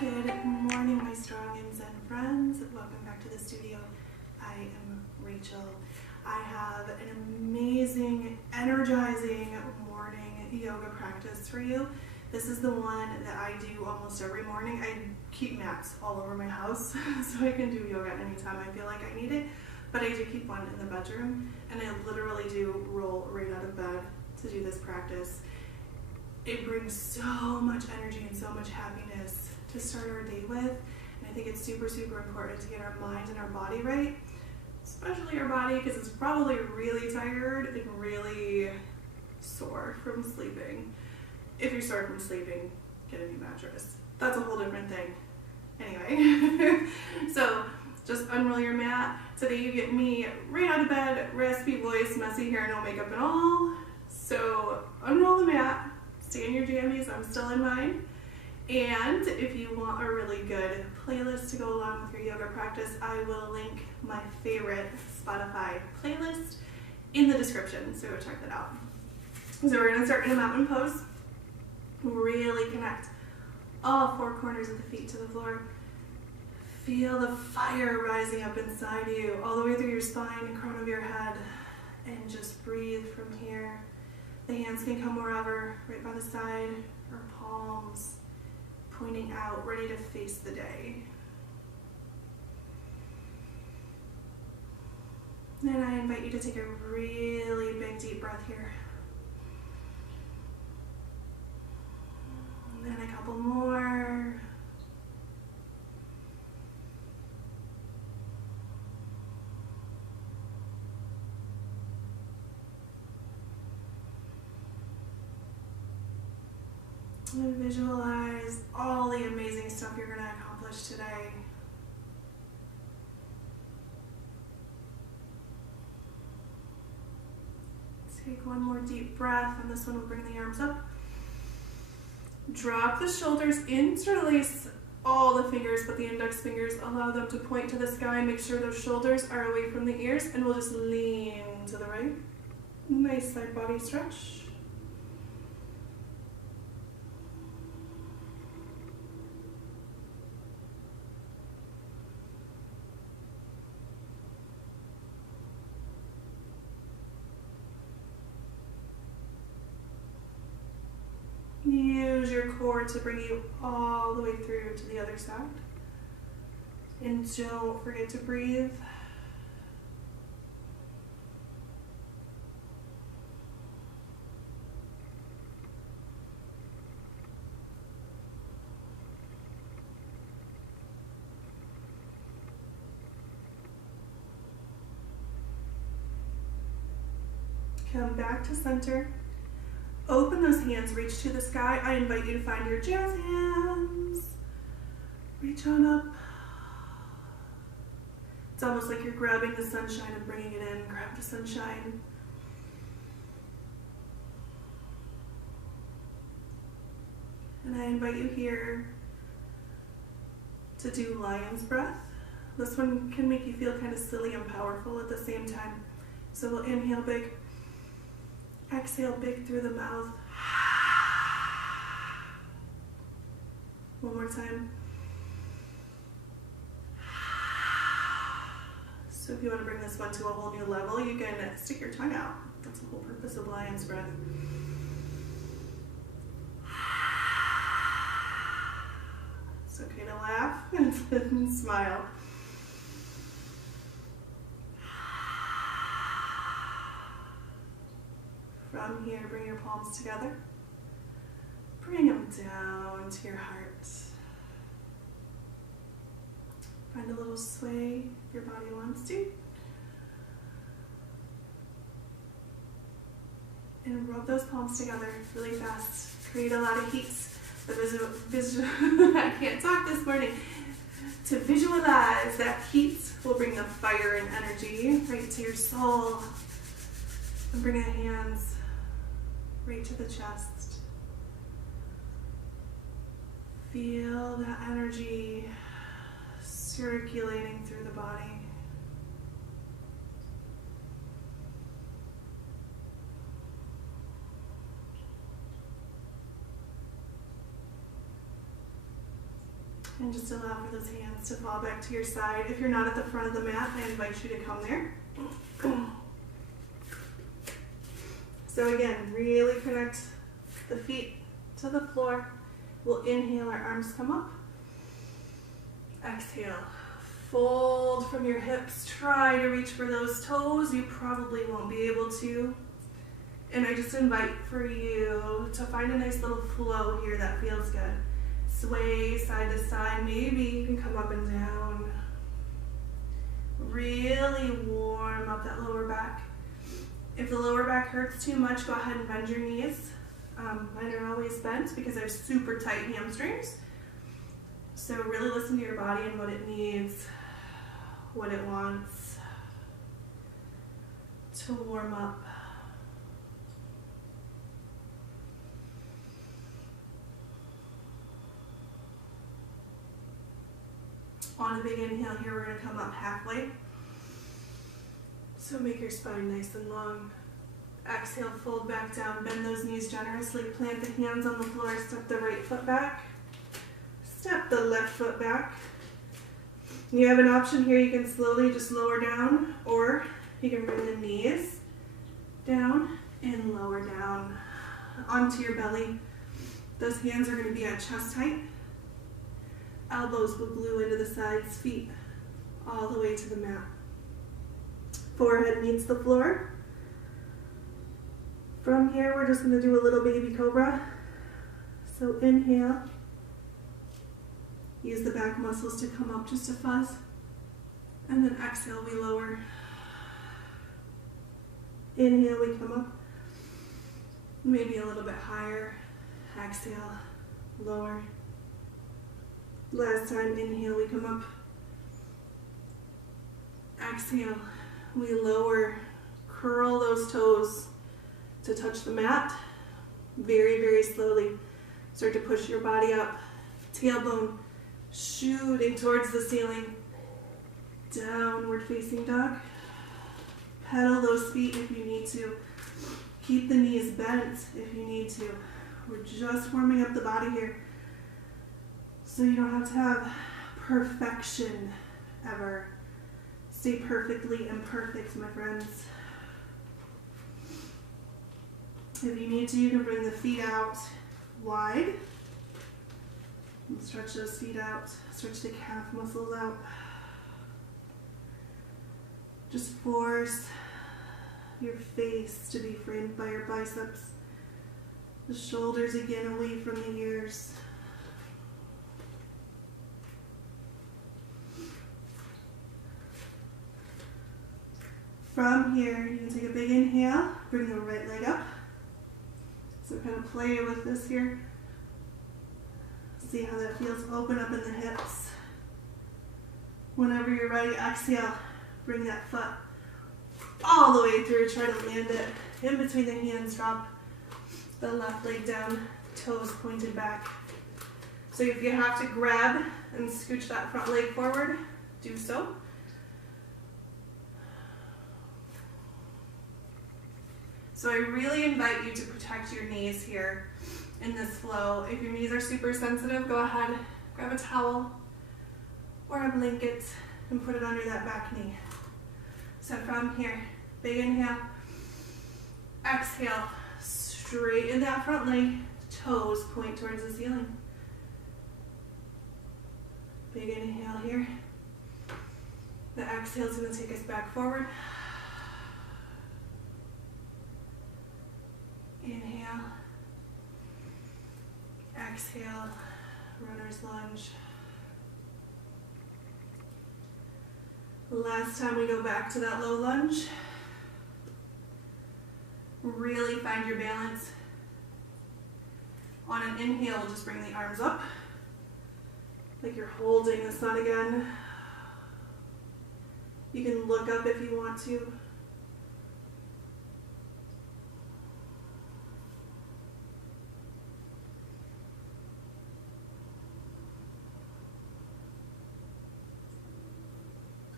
Good morning, my strong and Zen friends. Welcome back to the studio. I am Rachel. I have an amazing, energizing morning yoga practice for you. This is the one that I do almost every morning. I keep mats all over my house so I can do yoga anytime I feel like I need it, but I do keep one in the bedroom, and I literally do roll right out of bed to do this practice. It brings so much energy and so much happiness to start our day with, and I think it's super, super important to get our mind and our body right, especially our body, because it's probably really tired and really sore from sleeping. If you're sore from sleeping, get a new mattress. That's a whole different thing. Anyway, so just unroll your mat. Today you get me right out of bed, raspy voice, messy hair, no makeup at all. So unroll the mat, stay in your jammies, I'm still in mine. And if you want a really good playlist to go along with your yoga practice, I will link my favorite Spotify playlist in the description, so go check that out. So we're gonna start in a mountain pose. Really connect all four corners of the feet to the floor. Feel the fire rising up inside you, all the way through your spine and crown of your head, and just breathe from here. The hands can come wherever, right by the side, or palms pointing out, ready to face the day. And I invite you to take a really big deep breath here. And then a couple more. And visualize all the amazing stuff you're going to accomplish today. Take one more deep breath, and this one will bring the arms up. Drop the shoulders, interlace all the fingers, but the index fingers, allow them to point to the sky. Make sure those shoulders are away from the ears, and we'll just lean to the right. Nice side body stretch. Use your core to bring you all the way through to the other side. And don't forget to breathe. Come back to center. Open those hands, reach to the sky. I invite you to find your jazz hands. Reach on up. It's almost like you're grabbing the sunshine and bringing it in. Grab the sunshine. And I invite you here to do lion's breath. This one can make you feel kind of silly and powerful at the same time. So we'll inhale big. Exhale big through the mouth. One more time. So if you want to bring this one to a whole new level, you can stick your tongue out. That's the whole purpose of lion's breath. It's okay to laugh and smile. From here, bring your palms together. Bring them down to your heart. Find a little sway if your body wants to. And rub those palms together really fast. Create a lot of heat. I can't talk this morning. To visualize that heat will bring the fire and energy right to your soul. And bring the hands right to the chest. Feel that energy circulating through the body. And just allow for those hands to fall back to your side. If you're not at the front of the mat, I invite you to come there. So again, really connect the feet to the floor. We'll inhale, our arms come up. Exhale, fold from your hips. Try to reach for those toes. You probably won't be able to. And I just invite for you to find a nice little flow here that feels good. Sway side to side. Maybe you can come up and down. Really warm up that lower back. If the lower back hurts too much, go ahead and bend your knees. Mine are always bent because I have super tight hamstrings. So really listen to your body and what it needs, what it wants to warm up. On a big inhale here, we're going to come up halfway. So make your spine nice and long. Exhale, fold back down, bend those knees generously, plant the hands on the floor, step the right foot back, step the left foot back. You have an option here, you can slowly just lower down, or you can bring the knees down and lower down onto your belly. Those hands are going to be at chest height. Elbows will glue into the sides, feet all the way to the mat. Forehead meets the floor. From here, we're just going to do a little baby cobra. So inhale. Use the back muscles to come up just a fuzz. And then exhale, we lower. Inhale, we come up. Maybe a little bit higher. Exhale, lower. Last time, inhale, we come up. Exhale, we lower. Curl those toes to touch the mat. Very, very slowly. Start to push your body up. Tailbone shooting towards the ceiling. Downward facing dog. Pedal those feet if you need to. Keep the knees bent if you need to. We're just warming up the body here. So you don't have to have perfection ever. Stay perfectly imperfect, my friends. If you need to, you can bring the feet out wide. And stretch those feet out. Stretch the calf muscles out. Just force your face to be framed by your biceps. The shoulders again away from the ears. From here, you can take a big inhale, bring the right leg up. So kind of play with this here. See how that feels. Open up in the hips. Whenever you're ready, exhale. Bring that foot all the way through. Try to land it in between the hands. Drop the left leg down, toes pointed back. So if you have to grab and scooch that front leg forward, do so. So I really invite you to protect your knees here in this flow. If your knees are super sensitive, go ahead, grab a towel or a blanket and put it under that back knee. So from here, big inhale, exhale, straighten that front leg, toes point towards the ceiling. Big inhale here. The exhale is going to take us back forward. Inhale, exhale, runner's lunge. Last time we go back to that low lunge. Really find your balance. On an inhale, we'll just bring the arms up, like you're holding the sun again. You can look up if you want to.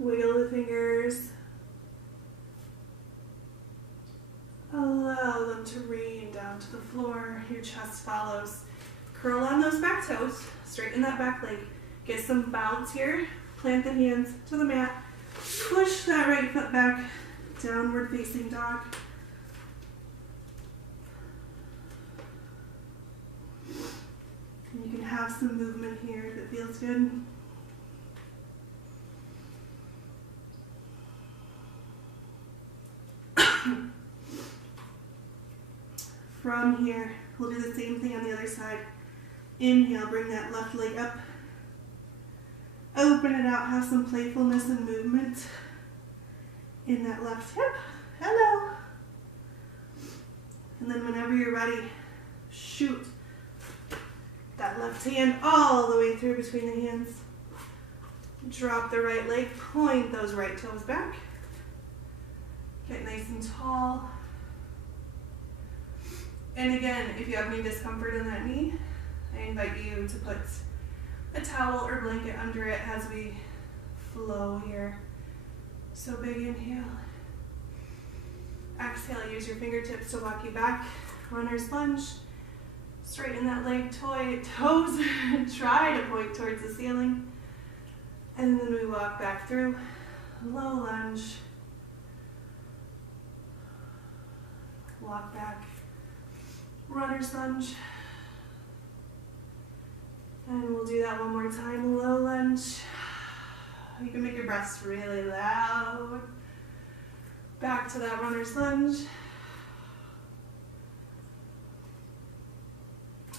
Wiggle the fingers. Allow them to rain down to the floor. Your chest follows. Curl on those back toes. Straighten that back leg. Get some bounce here. Plant the hands to the mat. Push that right foot back. Downward facing dog. And you can have some movement here if it feels good. From here, we'll do the same thing on the other side. Inhale, bring that left leg up. Open it out, have some playfulness and movement in that left hip. Hello. And then whenever you're ready, shoot that left hand all the way through between the hands. Drop the right leg, point those right toes back. Get nice and tall. And again, if you have any discomfort in that knee, I invite you to put a towel or blanket under it as we flow here. So big inhale. Exhale, use your fingertips to walk you back. Runner's lunge. Straighten that leg, toes, try to point towards the ceiling. And then we walk back through. Low lunge. Walk back. Runner's lunge. And we'll do that one more time. Low lunge. You can make your breaths really loud. Back to that runner's lunge.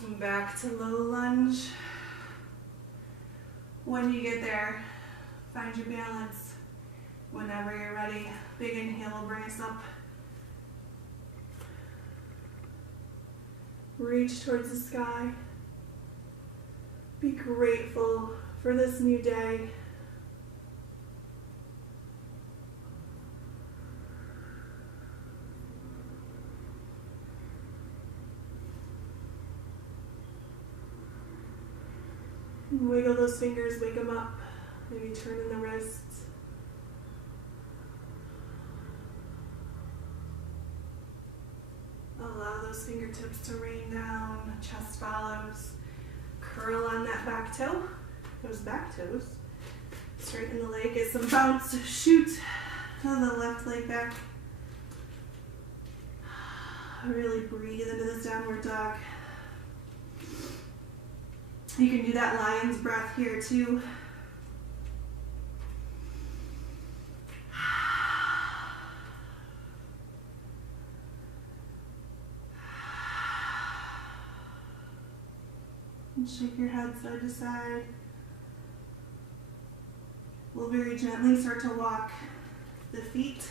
And back to low lunge. When you get there, find your balance. Whenever you're ready, big inhale will bring us up. Reach towards the sky. Be grateful for this new day. Wiggle those fingers, wake them up. Maybe turn in the wrists. Allow those fingertips to rain down, chest follows. Curl on that back toe, those back toes. Straighten the leg, get some bounce, shoot the left leg back. Really breathe into this downward dog. You can do that lion's breath here too. And shake your head side to side. We'll very gently start to walk the feet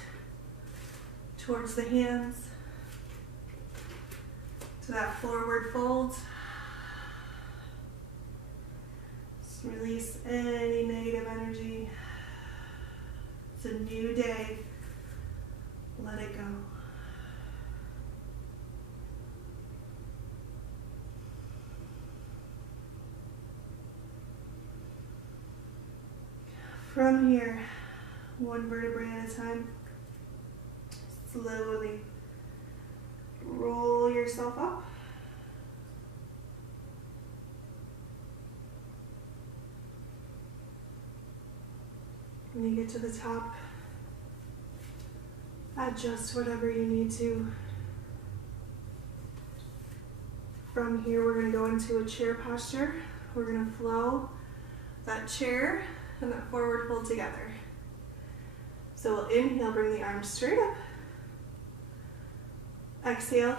towards the hands to that forward fold. Just release any negative energy. It's a new day. Let it go. From here, one vertebrae at a time, slowly roll yourself up. When you get to the top, adjust whatever you need to. From here, we're going to go into a chair posture. We're going to flow that chair and that forward fold together. So we'll inhale, bring the arms straight up. Exhale,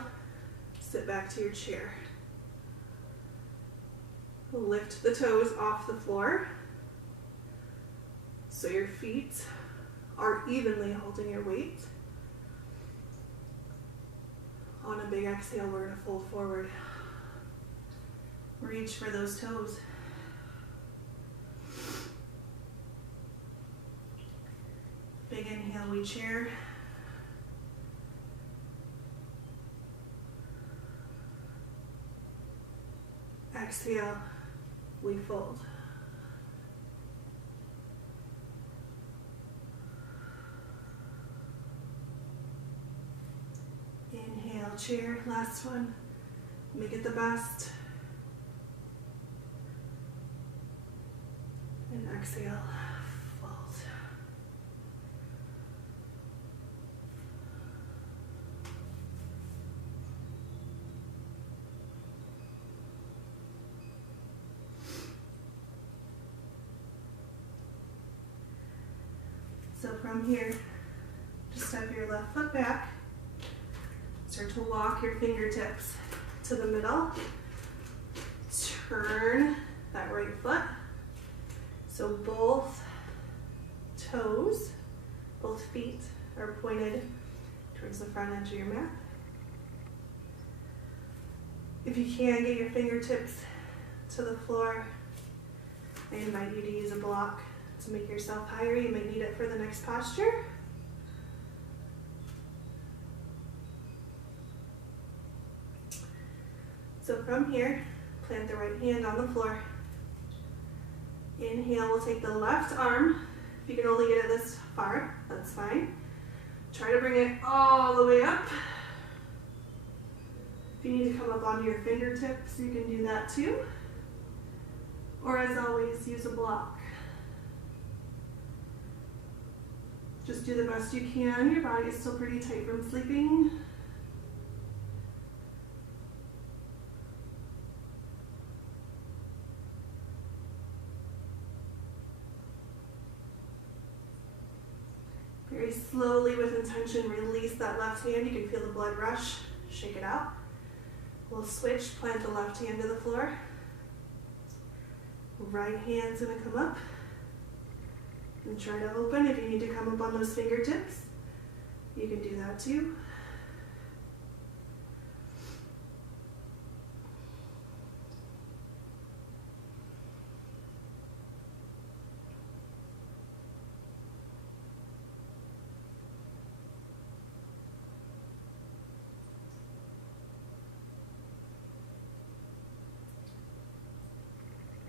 sit back to your chair. Lift the toes off the floor so your feet are evenly holding your weight. On a big exhale, we're going to fold forward. Reach for those toes. Big inhale, we chair. Exhale, we fold. Inhale, chair, last one. Make it the best. exhale, fold. So from here, just step your left foot back. Start to walk your fingertips to the middle. Turn that right foot. So both toes, both feet are pointed towards the front edge of your mat. If you can get your fingertips to the floor, I invite you to use a block to make yourself higher. You might need it for the next posture. So from here, plant the right hand on the floor. Inhale, we'll take the left arm. If you can only get it this far, that's fine. Try to bring it all the way up. If you need to come up onto your fingertips, you can do that too. Or as always, use a block. Just do the best you can. Your body is still pretty tight from sleeping. Very slowly, with intention, release that left hand. You can feel the blood rush. Shake it out. We'll switch, plant the left hand to the floor. Right hand's gonna come up. And try to open. If you need to come up on those fingertips, you can do that too.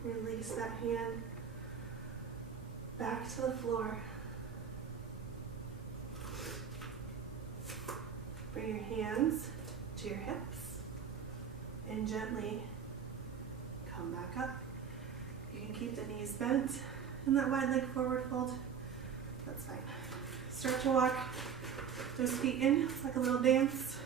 Release that hand back to the floor. Bring your hands to your hips and gently come back up. You can keep the knees bent in that wide leg forward fold. That's fine. Start to walk those feet in. It's like a little dance.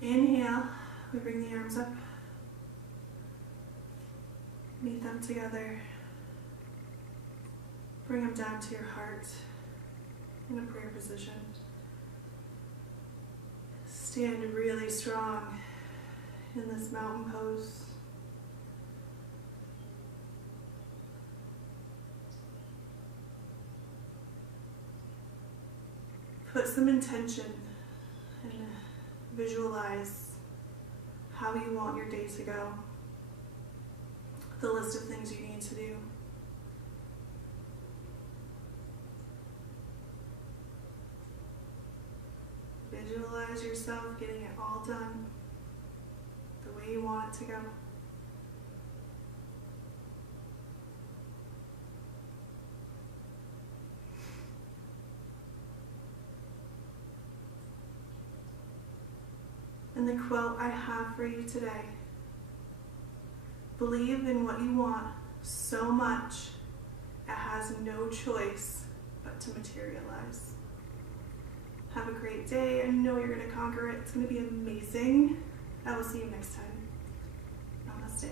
Inhale. We bring the arms up. Meet them together. Bring them down to your heart in a prayer position. Stand really strong in this mountain pose. Put some intention and visualize how you want your day to go. The list of things you need to do. Visualize yourself getting it all done the way you want it to go. And the quote I have for you today: believe in what you want so much it has no choice but to materialize. Have a great day. I know you're going to conquer it. It's going to be amazing. I will see you next time. Namaste.